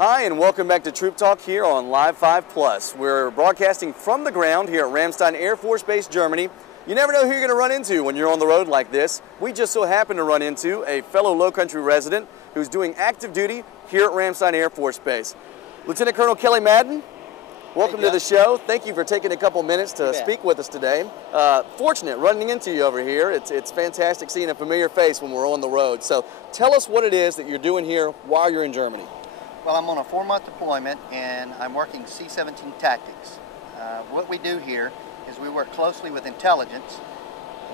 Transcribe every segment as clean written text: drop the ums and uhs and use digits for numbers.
Hi, and welcome back to Troop Talk here on Live 5 Plus. We're broadcasting from the ground here at Ramstein Air Force Base, Germany. You never know who you're going to run into when you're on the road like this. We just so happen to run into a fellow Low Country resident who's doing active duty here at Ramstein Air Force Base. Lieutenant Colonel Kelly Madden, welcome to the show. Thank you for taking a couple minutes to speak with us today. Fortunate running into you over here. It's fantastic seeing a familiar face when we're on the road. So tell us what it is that you're doing here while you're in Germany. Well, I'm on a 4-month deployment and I'm working C-17 tactics. What we do here is we work closely with intelligence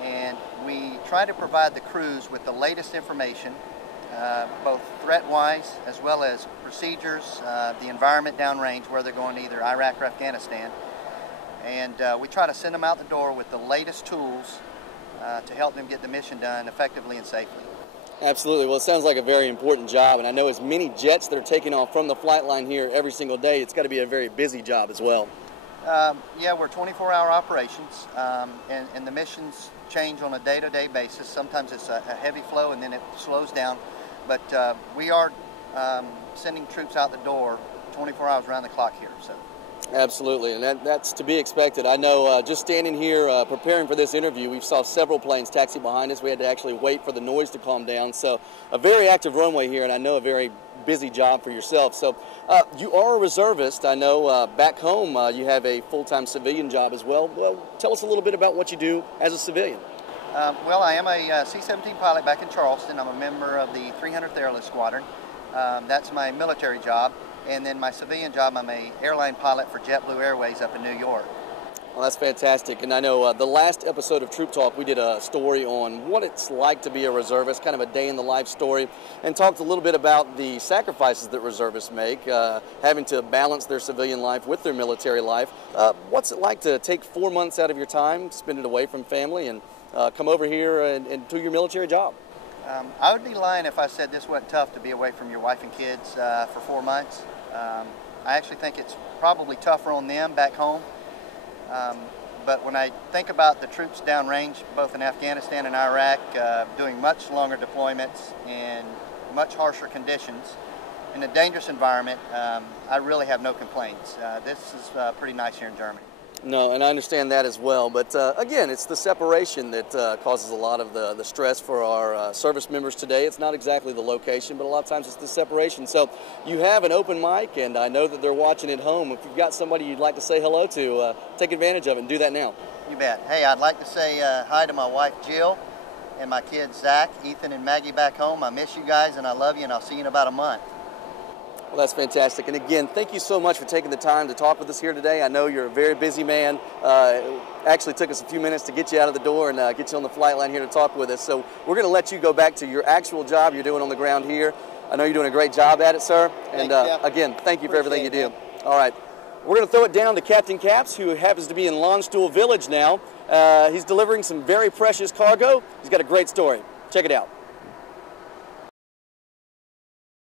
and we try to provide the crews with the latest information, both threat-wise as well as procedures, the environment downrange where they're going to either Iraq or Afghanistan. And we try to send them out the door with the latest tools to help them get the mission done effectively and safely. Absolutely. Well, it sounds like a very important job, and I know as many jets that are taking off from the flight line here every single day, it's got to be a very busy job as well. Yeah, we're 24-hour operations, and the missions change on a day-to-day basis. Sometimes it's a heavy flow and then it slows down, but we are sending troops out the door 24 hours around the clock here. So. Absolutely, and that's to be expected. I know just standing here preparing for this interview, we saw several planes taxi behind us. We had to actually wait for the noise to calm down. So a very active runway here, and I know a very busy job for yourself. So you are a reservist. I know back home you have a full-time civilian job as well. Well, tell us a little bit about what you do as a civilian. Well, I am a C-17 pilot back in Charleston. I'm a member of the 300th Airlift Squadron. That's my military job. And then my civilian job, I'm an airline pilot for JetBlue Airways up in New York. Well, that's fantastic. And I know the last episode of Troop Talk, we did a story on what it's like to be a reservist, kind of a day-in-the-life story, and talked a little bit about the sacrifices that reservists make, having to balance their civilian life with their military life. What's it like to take 4 months out of your time, spend it away from family, and come over here and do your military job? I would be lying if I said this wasn't tough to be away from your wife and kids for 4 months. I actually think it's probably tougher on them back home. But when I think about the troops downrange, both in Afghanistan and Iraq, doing much longer deployments in much harsher conditions, in a dangerous environment, I really have no complaints. This is pretty nice here in Germany. No, and I understand that as well. But again, it's the separation that causes a lot of the stress for our service members today. It's not exactly the location, but a lot of times it's the separation. So you have an open mic, and I know that they're watching at home. If you've got somebody you'd like to say hello to, take advantage of it and do that now. You bet. Hey, I'd like to say hi to my wife, Jill, and my kids, Zach, Ethan, and Maggie back home. I miss you guys, and I love you, and I'll see you in about a month. Well, that's fantastic. And again, thank you so much for taking the time to talk with us here today. I know you're a very busy man. It actually took us a few minutes to get you out of the door and get you on the flight line here to talk with us. So we're going to let you go back to your actual job you're doing on the ground here. I know you're doing a great job at it, sir. And again, thank you for everything you do. All right. We're going to throw it down to Captain Caps, who happens to be in Lawnstool Village now. He's delivering some very precious cargo. He's got a great story. Check it out.